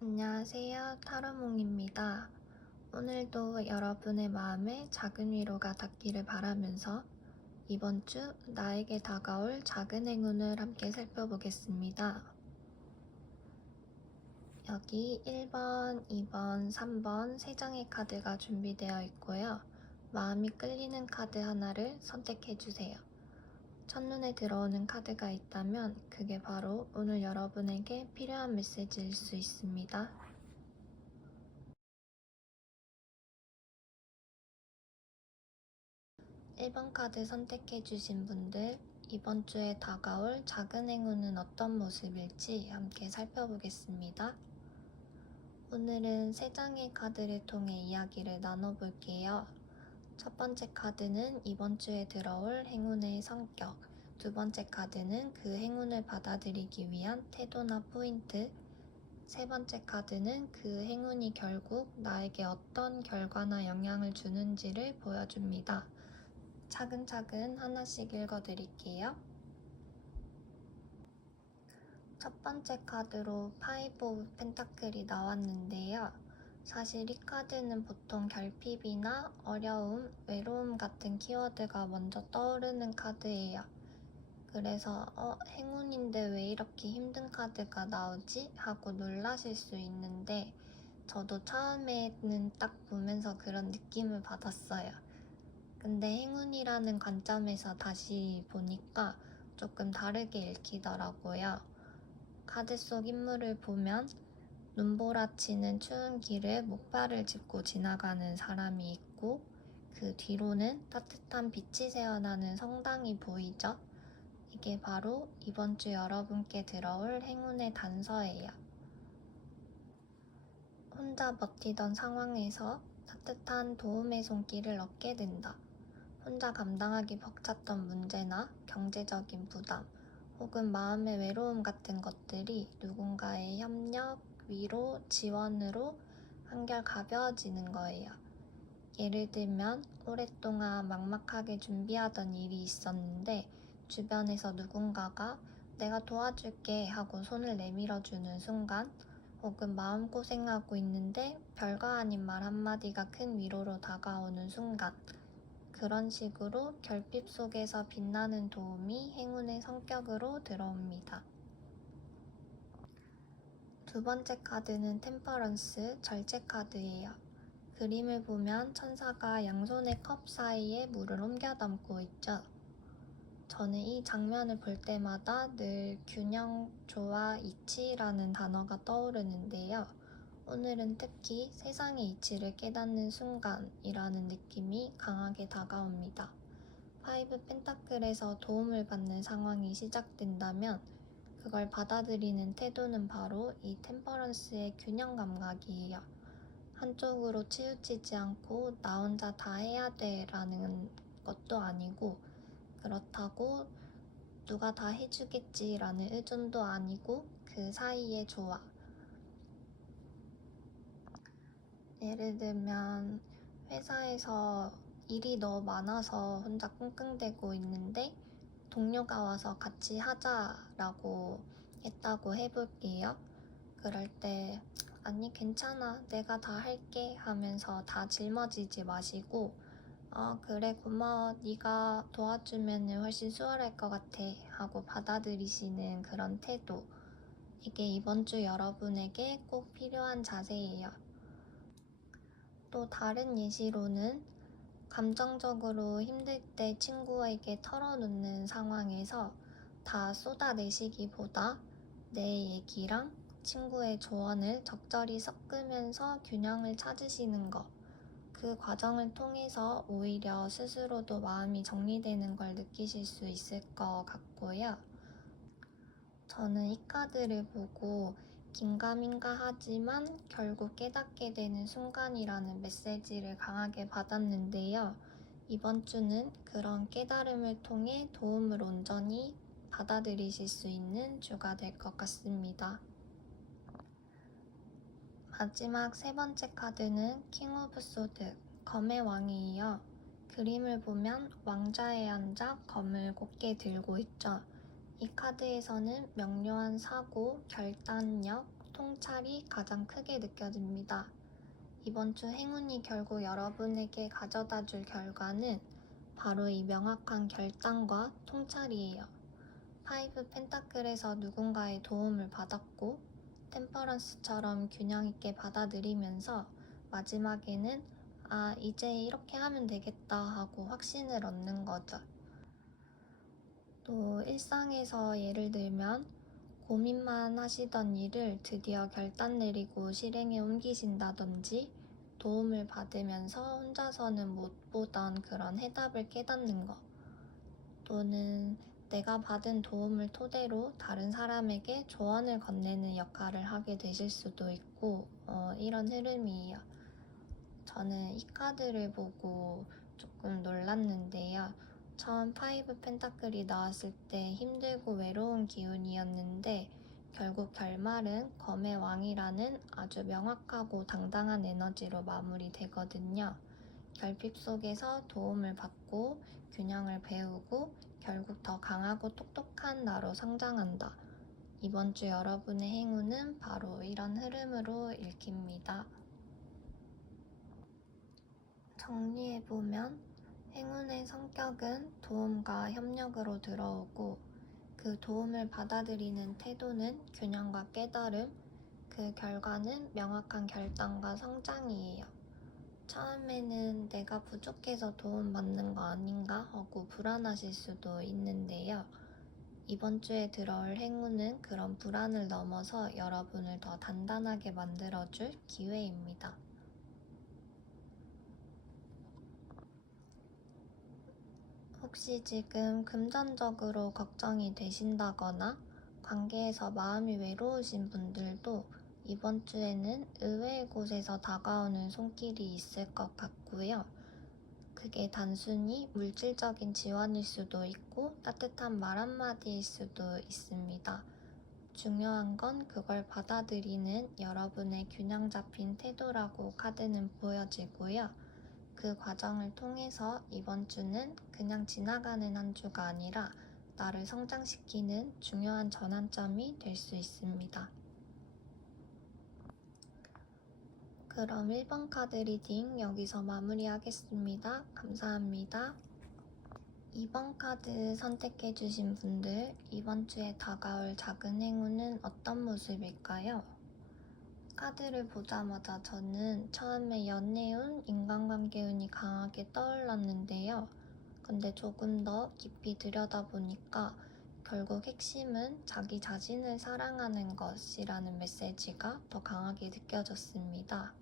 안녕하세요. 타로몽입니다. 오늘도 여러분의 마음에 작은 위로가 닿기를 바라면서 이번 주 나에게 다가올 작은 행운을 함께 살펴보겠습니다. 여기 1번, 2번, 3번 3장의 카드가 준비되어 있고요. 마음이 끌리는 카드 하나를 선택해주세요. 첫눈에 들어오는 카드가 있다면 그게 바로 오늘 여러분에게 필요한 메시지일 수 있습니다. 1번 카드 선택해주신 분들, 이번 주에 다가올 작은 행운은 어떤 모습일지 함께 살펴보겠습니다. 오늘은 3장의 카드를 통해 이야기를 나눠볼게요. 첫 번째 카드는 이번 주에 들어올 행운의 성격, 두 번째 카드는 그 행운을 받아들이기 위한 태도나 포인트, 세 번째 카드는 그 행운이 결국 나에게 어떤 결과나 영향을 주는지를 보여줍니다. 차근차근 하나씩 읽어드릴게요. 첫 번째 카드로 파이브 오브 펜타클이 나왔는데요. 사실 이 카드는 보통 결핍이나 어려움, 외로움 같은 키워드가 먼저 떠오르는 카드예요. 그래서 행운인데 왜 이렇게 힘든 카드가 나오지? 하고 놀라실 수 있는데 저도 처음에는 딱 보면서 그런 느낌을 받았어요. 근데 행운이라는 관점에서 다시 보니까 조금 다르게 읽히더라고요. 카드 속 인물을 보면 눈보라치는 추운 길을 목발을 짚고 지나가는 사람이 있고 그 뒤로는 따뜻한 빛이 새어나는 성당이 보이죠? 이게 바로 이번 주 여러분께 들어올 행운의 단서예요. 혼자 버티던 상황에서 따뜻한 도움의 손길을 얻게 된다. 혼자 감당하기 벅찼던 문제나 경제적인 부담, 혹은 마음의 외로움 같은 것들이 누군가의 협력, 위로, 지원으로 한결 가벼워지는 거예요. 예를 들면 오랫동안 막막하게 준비하던 일이 있었는데 주변에서 누군가가 내가 도와줄게 하고 손을 내밀어주는 순간, 혹은 마음고생하고 있는데 별거 아닌 말 한마디가 큰 위로로 다가오는 순간, 그런 식으로 결핍 속에서 빛나는 도움이 행운의 성격으로 들어옵니다. 두 번째 카드는 템퍼런스, 절제 카드예요. 그림을 보면 천사가 양손의 컵 사이에 물을 옮겨 담고 있죠. 저는 이 장면을 볼 때마다 늘 균형, 조화, 이치라는 단어가 떠오르는데요. 오늘은 특히 세상의 이치를 깨닫는 순간이라는 느낌이 강하게 다가옵니다. 파이브 펜타클에서 도움을 받는 상황이 시작된다면 그걸 받아들이는 태도는 바로 이 템퍼런스의 균형 감각이에요. 한쪽으로 치우치지 않고 나 혼자 다 해야 돼 라는 것도 아니고, 그렇다고 누가 다 해주겠지라는 의존도 아니고 그 사이의 조화. 예를 들면 회사에서 일이 너무 많아서 혼자 끙끙대고 있는데 동료가 와서 같이 하자라고 했다고 해볼게요. 그럴 때 아니 괜찮아 내가 다 할게 하면서 다 짊어지지 마시고 그래 고마워 네가 도와주면 훨씬 수월할 것 같아 하고 받아들이시는 그런 태도, 이게 이번 주 여러분에게 꼭 필요한 자세예요. 또 다른 예시로는 감정적으로 힘들 때 친구에게 털어놓는 상황에서 다 쏟아내시기보다 내 얘기랑 친구의 조언을 적절히 섞으면서 균형을 찾으시는 것, 그 과정을 통해서 오히려 스스로도 마음이 정리되는 걸 느끼실 수 있을 것 같고요. 저는 이 카드를 보고 긴가민가 하지만 결국 깨닫게 되는 순간이라는 메시지를 강하게 받았는데요. 이번 주는 그런 깨달음을 통해 도움을 온전히 받아들이실 수 있는 주가 될 것 같습니다. 마지막 세 번째 카드는 킹 오브 소드, 검의 왕이에요. 그림을 보면 왕좌에 앉아 검을 곧게 들고 있죠. 이 카드에서는 명료한 사고, 결단력, 통찰이 가장 크게 느껴집니다. 이번 주 행운이 결국 여러분에게 가져다 줄 결과는 바로 이 명확한 결단과 통찰이에요. 파이브 펜타클에서 누군가의 도움을 받았고 템퍼런스처럼 균형 있게 받아들이면서 마지막에는 이제 이렇게 하면 되겠다 하고 확신을 얻는 거죠. 또 일상에서 예를 들면 고민만 하시던 일을 드디어 결단 내리고 실행에 옮기신다든지 도움을 받으면서 혼자서는 못 보던 그런 해답을 깨닫는 것, 또는 내가 받은 도움을 토대로 다른 사람에게 조언을 건네는 역할을 하게 되실 수도 있고 이런 흐름이에요. 저는 이 카드를 보고 조금 놀랐는데요. 처음 파이브 펜타클이 나왔을 때 힘들고 외로운 기운이었는데 결국 결말은 검의 왕이라는 아주 명확하고 당당한 에너지로 마무리되거든요. 결핍 속에서 도움을 받고 균형을 배우고 결국 더 강하고 똑똑한 나로 성장한다. 이번 주 여러분의 행운은 바로 이런 흐름으로 읽힙니다. 정리해보면 행운의 성격은 도움과 협력으로 들어오고 그 도움을 받아들이는 태도는 균형과 깨달음, 그 결과는 명확한 결단과 성장이에요. 처음에는 내가 부족해서 도움받는 거 아닌가 하고 불안하실 수도 있는데요. 이번 주에 들어올 행운은 그런 불안을 넘어서 여러분을 더 단단하게 만들어줄 기회입니다. 혹시 지금 금전적으로 걱정이 되신다거나 관계에서 마음이 외로우신 분들도 이번 주에는 의외의 곳에서 다가오는 손길이 있을 것 같고요. 그게 단순히 물질적인 지원일 수도 있고 따뜻한 말 한마디일 수도 있습니다. 중요한 건 그걸 받아들이는 여러분의 균형 잡힌 태도라고 카드는 보여지고요. 그 과정을 통해서 이번 주는 그냥 지나가는 한 주가 아니라 나를 성장시키는 중요한 전환점이 될 수 있습니다. 그럼 1번 카드 리딩 여기서 마무리하겠습니다. 감사합니다. 2번 카드 선택해주신 분들, 이번 주에 다가올 작은 행운은 어떤 모습일까요? 카드를 보자마자 저는 처음에 연애운, 인간관계운이 강하게 떠올랐는데요. 근데 조금 더 깊이 들여다보니까 결국 핵심은 자기 자신을 사랑하는 것이라는 메시지가 더 강하게 느껴졌습니다.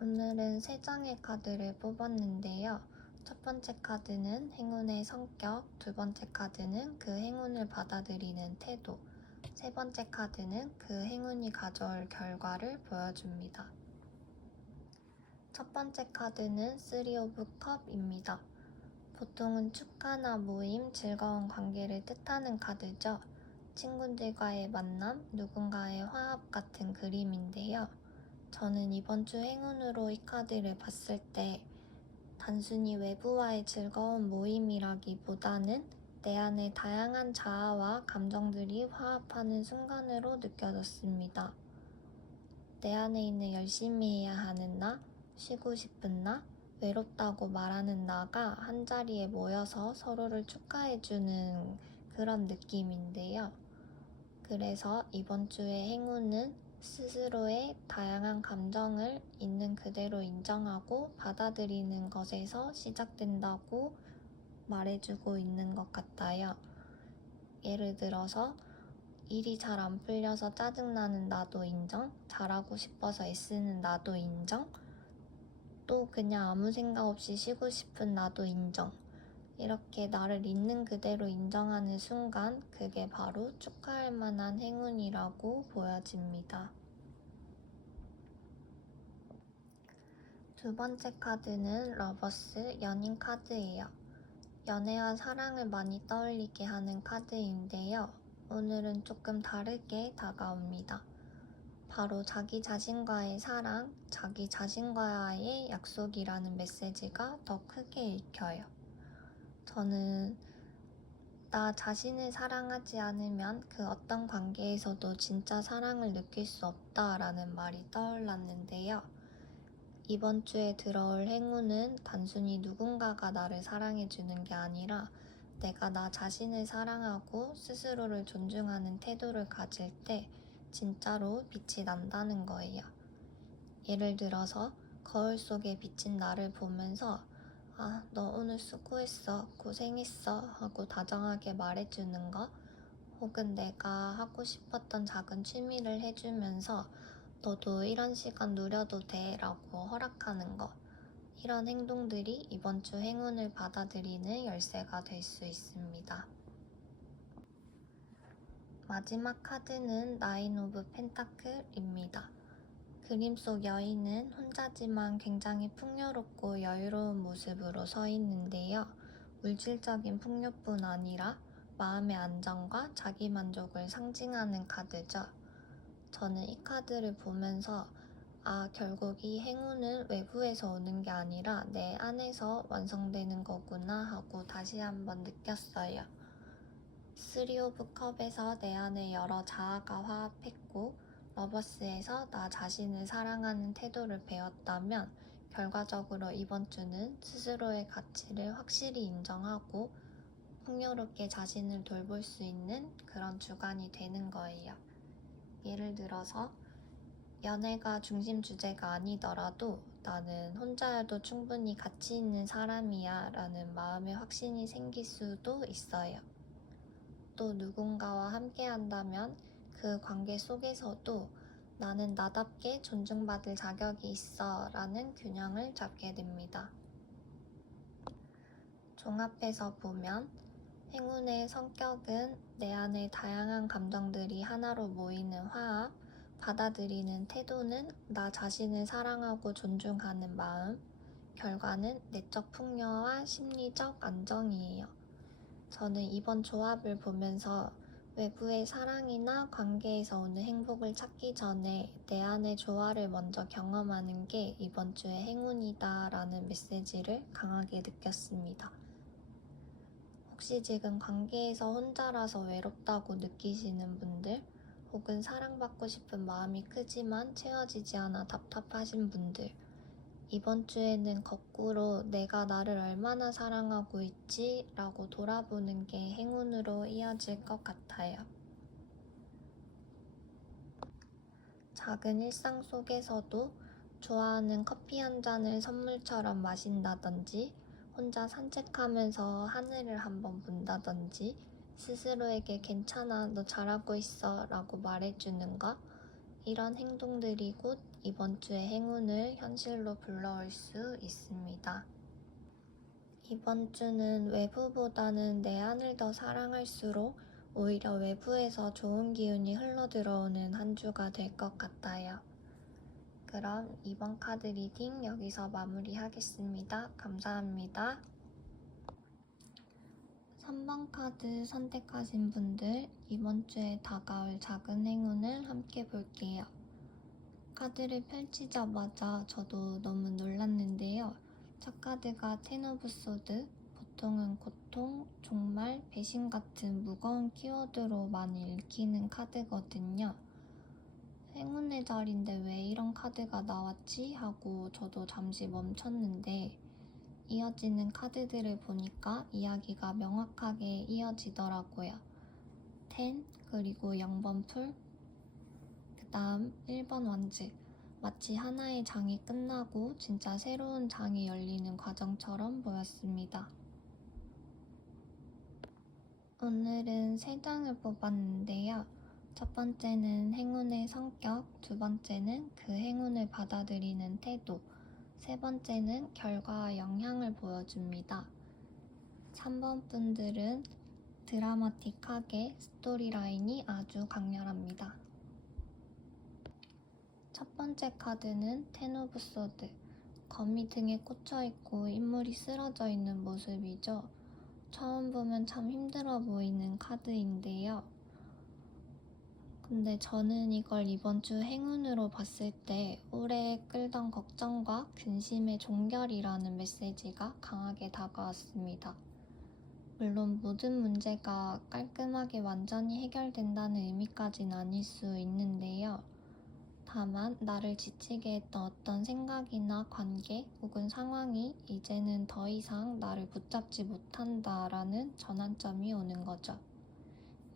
오늘은 3장의 카드를 뽑았는데요. 첫 번째 카드는 행운의 성격, 두 번째 카드는 그 행운을 받아들이는 태도, 세 번째 카드는 그 행운이 가져올 결과를 보여줍니다. 첫 번째 카드는 3 오브 컵입니다. 보통은 축하나 모임, 즐거운 관계를 뜻하는 카드죠. 친구들과의 만남, 누군가의 화합 같은 그림인데요. 저는 이번 주 행운으로 이 카드를 봤을 때 단순히 외부와의 즐거운 모임이라기보다는 내 안에 다양한 자아와 감정들이 화합하는 순간으로 느껴졌습니다. 내 안에 있는 열심히 해야 하는 나, 쉬고 싶은 나, 외롭다고 말하는 나가 한자리에 모여서 서로를 축하해주는 그런 느낌인데요. 그래서 이번 주의 행운은 스스로의 다양한 감정을 있는 그대로 인정하고 받아들이는 것에서 시작된다고 말해주고 있는 것 같아요. 예를 들어서 일이 잘 안 풀려서 짜증나는 나도 인정, 잘하고 싶어서 애쓰는 나도 인정, 또 그냥 아무 생각 없이 쉬고 싶은 나도 인정. 이렇게 나를 있는 그대로 인정하는 순간 그게 바로 축하할 만한 행운이라고 보여집니다. 두 번째 카드는 러버스 연인 카드예요. 연애와 사랑을 많이 떠올리게 하는 카드인데요. 오늘은 조금 다르게 다가옵니다. 바로 자기 자신과의 사랑, 자기 자신과의 약속이라는 메시지가 더 크게 읽혀요. 저는 나 자신을 사랑하지 않으면 그 어떤 관계에서도 진짜 사랑을 느낄 수 없다라는 말이 떠올랐는데요. 이번 주에 들어올 행운은 단순히 누군가가 나를 사랑해주는 게 아니라 내가 나 자신을 사랑하고 스스로를 존중하는 태도를 가질 때 진짜로 빛이 난다는 거예요. 예를 들어서 거울 속에 비친 나를 보면서 아, 너 오늘 수고했어, 고생했어 하고 다정하게 말해주는 거, 혹은 내가 하고 싶었던 작은 취미를 해주면서 너도 이런 시간 누려도 돼 라고 허락하는 거, 이런 행동들이 이번 주 행운을 받아들이는 열쇠가 될 수 있습니다. 마지막 카드는 나인 오브 펜타클입니다. 그림 속 여인은 혼자지만 굉장히 풍요롭고 여유로운 모습으로 서 있는데요. 물질적인 풍요뿐 아니라 마음의 안정과 자기만족을 상징하는 카드죠. 저는 이 카드를 보면서 결국 이 행운은 외부에서 오는 게 아니라 내 안에서 완성되는 거구나 하고 다시 한번 느꼈어요. 3 오브 컵에서 내 안에 여러 자아가 화합했고 러버스에서 나 자신을 사랑하는 태도를 배웠다면 결과적으로 이번 주는 스스로의 가치를 확실히 인정하고 풍요롭게 자신을 돌볼 수 있는 그런 주간이 되는 거예요. 예를 들어서 연애가 중심 주제가 아니더라도 나는 혼자여도 충분히 가치 있는 사람이야 라는 마음의 확신이 생길 수도 있어요. 또 누군가와 함께 한다면 그 관계 속에서도 나는 나답게 존중받을 자격이 있어 라는 균형을 잡게 됩니다. 종합해서 보면 행운의 성격은 내 안의 다양한 감정들이 하나로 모이는 화합, 받아들이는 태도는 나 자신을 사랑하고 존중하는 마음, 결과는 내적 풍요와 심리적 안정이에요. 저는 이번 조합을 보면서 외부의 사랑이나 관계에서 오는 행복을 찾기 전에 내 안의 조화를 먼저 경험하는 게 이번 주의 행운이다 라는 메시지를 강하게 느꼈습니다. 혹시 지금 관계에서 혼자라서 외롭다고 느끼시는 분들, 혹은 사랑받고 싶은 마음이 크지만 채워지지 않아 답답하신 분들, 이번 주에는 거꾸로 내가 나를 얼마나 사랑하고 있지? 라고 돌아보는 게 행운으로 이어질 것 같아요. 작은 일상 속에서도 좋아하는 커피 한 잔을 선물처럼 마신다든지, 혼자 산책하면서 하늘을 한번 본다든지, 스스로에게 괜찮아, 너 잘하고 있어 라고 말해주는 것, 이런 행동들이 곧 이번 주의 행운을 현실로 불러올 수 있습니다. 이번 주는 외부보다는 내 안을 더 사랑할수록 오히려 외부에서 좋은 기운이 흘러들어오는 한 주가 될 것 같아요. 그럼 이번 카드 리딩 여기서 마무리하겠습니다. 감사합니다. 3번 카드 선택하신 분들, 이번 주에 다가올 작은 행운을 함께 볼게요. 카드를 펼치자마자 저도 너무 놀랐는데요. 첫 카드가 텐 오브 소드, 보통은 고통, 종말, 배신 같은 무거운 키워드로 많이 읽히는 카드거든요. 행운의 자리인데 왜 이런 카드가 나왔지? 하고 저도 잠시 멈췄는데 이어지는 카드들을 보니까 이야기가 명확하게 이어지더라고요. 10, 그리고 0번 풀, 그 다음 1번 완즈. 마치 하나의 장이 끝나고 진짜 새로운 장이 열리는 과정처럼 보였습니다. 오늘은 3장을 뽑았는데요. 첫 번째는 행운의 성격, 두 번째는 그 행운을 받아들이는 태도, 세 번째는 결과와 영향을 보여줍니다. 3번 분들은 드라마틱하게 스토리라인이 아주 강렬합니다. 첫 번째 카드는 텐 오브 소드, 검이 등에 꽂혀있고 인물이 쓰러져 있는 모습이죠. 처음 보면 참 힘들어 보이는 카드인데요. 근데 저는 이걸 이번 주 행운으로 봤을 때 오래 끌던 걱정과 근심의 종결이라는 메시지가 강하게 다가왔습니다. 물론 모든 문제가 깔끔하게 완전히 해결된다는 의미까진 아닐 수 있는데요. 다만 나를 지치게 했던 어떤 생각이나 관계 혹은 상황이 이제는 더 이상 나를 붙잡지 못한다라는 전환점이 오는 거죠.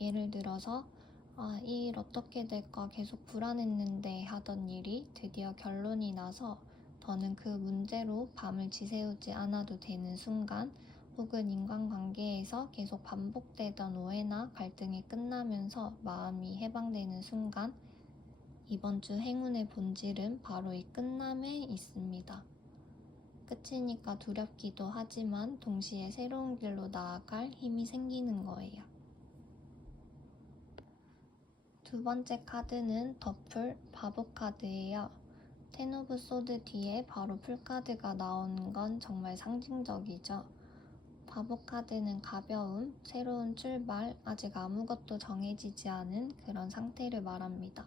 예를 들어서 이 일 어떻게 될까 계속 불안했는데 하던 일이 드디어 결론이 나서 더는 그 문제로 밤을 지새우지 않아도 되는 순간, 혹은 인간관계에서 계속 반복되던 오해나 갈등이 끝나면서 마음이 해방되는 순간, 이번 주 행운의 본질은 바로 이 끝남에 있습니다. 끝이니까 두렵기도 하지만 동시에 새로운 길로 나아갈 힘이 생기는 거예요. 두 번째 카드는 더풀 바보 카드예요. 텐 오브 소드 뒤에 바로 풀카드가 나오는 건 정말 상징적이죠. 바보 카드는 가벼움, 새로운 출발, 아직 아무것도 정해지지 않은 그런 상태를 말합니다.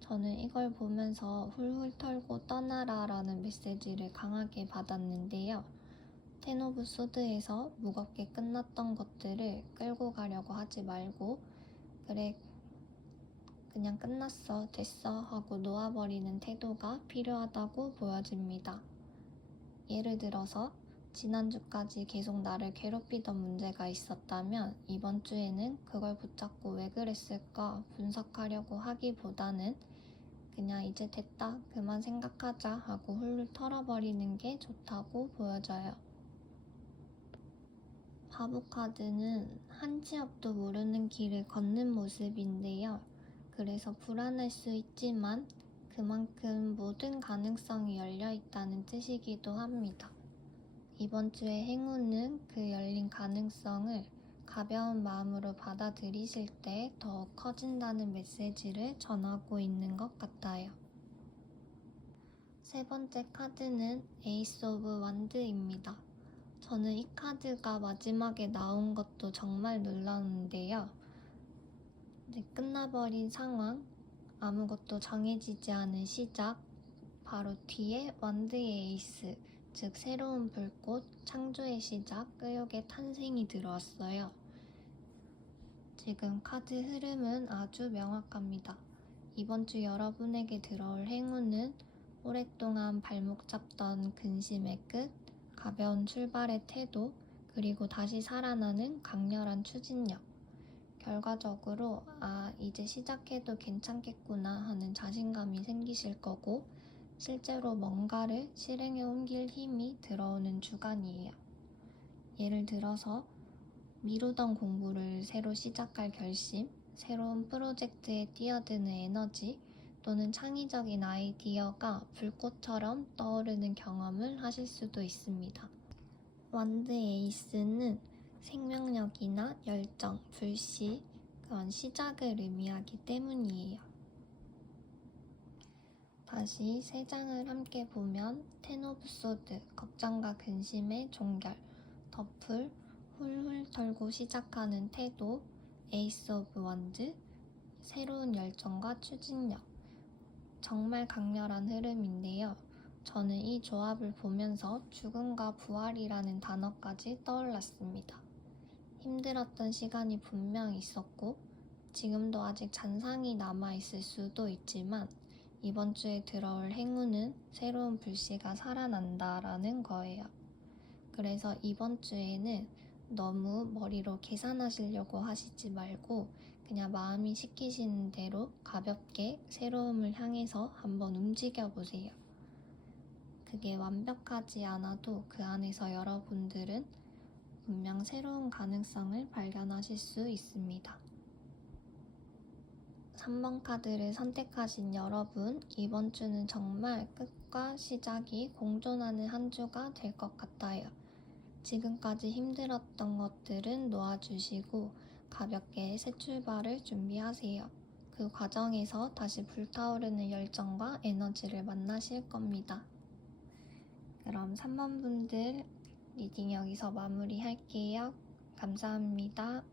저는 이걸 보면서 훌훌 털고 떠나라 라는 메시지를 강하게 받았는데요. 텐 오브 소드에서 무겁게 끝났던 것들을 끌고 가려고 하지 말고, 그래 그냥 끝났어, 됐어 하고 놓아버리는 태도가 필요하다고 보여집니다. 예를 들어서 지난주까지 계속 나를 괴롭히던 문제가 있었다면 이번 주에는 그걸 붙잡고 왜 그랬을까 분석하려고 하기보다는 그냥 이제 됐다, 그만 생각하자 하고 훌훌 털어버리는 게 좋다고 보여져요. 바보 카드는 한 치 앞도 모르는 길을 걷는 모습인데요. 그래서 불안할 수 있지만 그만큼 모든 가능성이 열려있다는 뜻이기도 합니다. 이번 주의 행운은 그 열린 가능성을 가벼운 마음으로 받아들이실 때 더욱 커진다는 메시지를 전하고 있는 것 같아요. 세 번째 카드는 에이스 오브 완드입니다. 저는 이 카드가 마지막에 나온 것도 정말 놀랐는데요. 끝나버린 상황, 아무것도 정해지지 않은 시작, 바로 뒤에 완드의 에이스, 즉 새로운 불꽃, 창조의 시작, 의욕의 탄생이 들어왔어요. 지금 카드 흐름은 아주 명확합니다. 이번 주 여러분에게 들어올 행운은 오랫동안 발목 잡던 근심의 끝, 가벼운 출발의 태도, 그리고 다시 살아나는 강렬한 추진력. 결과적으로 이제 시작해도 괜찮겠구나 하는 자신감이 생기실 거고, 실제로 뭔가를 실행에 옮길 힘이 들어오는 주간이에요. 예를 들어서 미루던 공부를 새로 시작할 결심, 새로운 프로젝트에 뛰어드는 에너지, 또는 창의적인 아이디어가 불꽃처럼 떠오르는 경험을 하실 수도 있습니다. 완드 에이스는 생명력이나 열정, 불씨, 그런 시작을 의미하기 때문이에요. 다시 세 장을 함께 보면 텐 오브 소드, 걱정과 근심의 종결, 더풀, 훌훌 털고 시작하는 태도, 에이스 오브 원드, 새로운 열정과 추진력. 정말 강렬한 흐름인데요. 저는 이 조합을 보면서 죽음과 부활이라는 단어까지 떠올랐습니다. 힘들었던 시간이 분명 있었고 지금도 아직 잔상이 남아있을 수도 있지만 이번 주에 들어올 행운은 새로운 불씨가 살아난다라는 거예요. 그래서 이번 주에는 너무 머리로 계산하시려고 하시지 말고 그냥 마음이 시키시는 대로 가볍게 새로움을 향해서 한번 움직여보세요. 그게 완벽하지 않아도 그 안에서 여러분들은 분명 새로운 가능성을 발견하실 수 있습니다. 3번 카드를 선택하신 여러분, 이번 주는 정말 끝과 시작이 공존하는 한 주가 될 것 같아요. 지금까지 힘들었던 것들은 놓아주시고 가볍게 새 출발을 준비하세요. 그 과정에서 다시 불타오르는 열정과 에너지를 만나실 겁니다. 그럼 3번 분들 리딩 여기서 마무리할게요. 감사합니다.